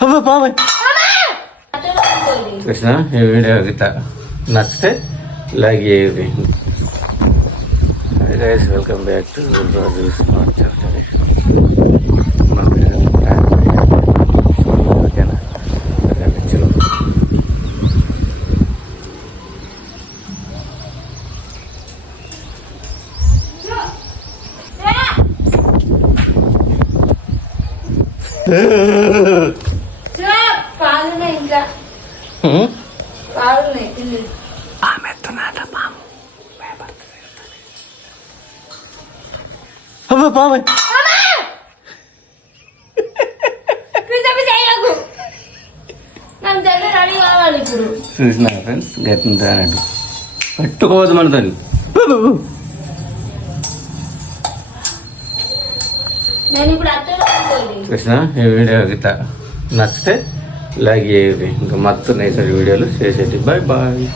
అబ్బా బాబాయ్ కృష్ణ ఈ వీడియో గిట్ట నచ్చితే లైక్ చేయండి guys welcome back to Raju smart chapter ఓకేనా నాకు జల్లి రెడీ కావాలి ఇప్పుడు. చూసిన ఫ్రెండ్స్ గట్టిన అన్నట్టు పట్టుకోవద్దు మన పోయింది కృష్ణ ఈ వీడియో గిట్ట నచ్చితే లైక్ చేయండి. ఇంకా మత్తు నేసరి వీడియోలు. చేసేటి బాయ్ బాయ్.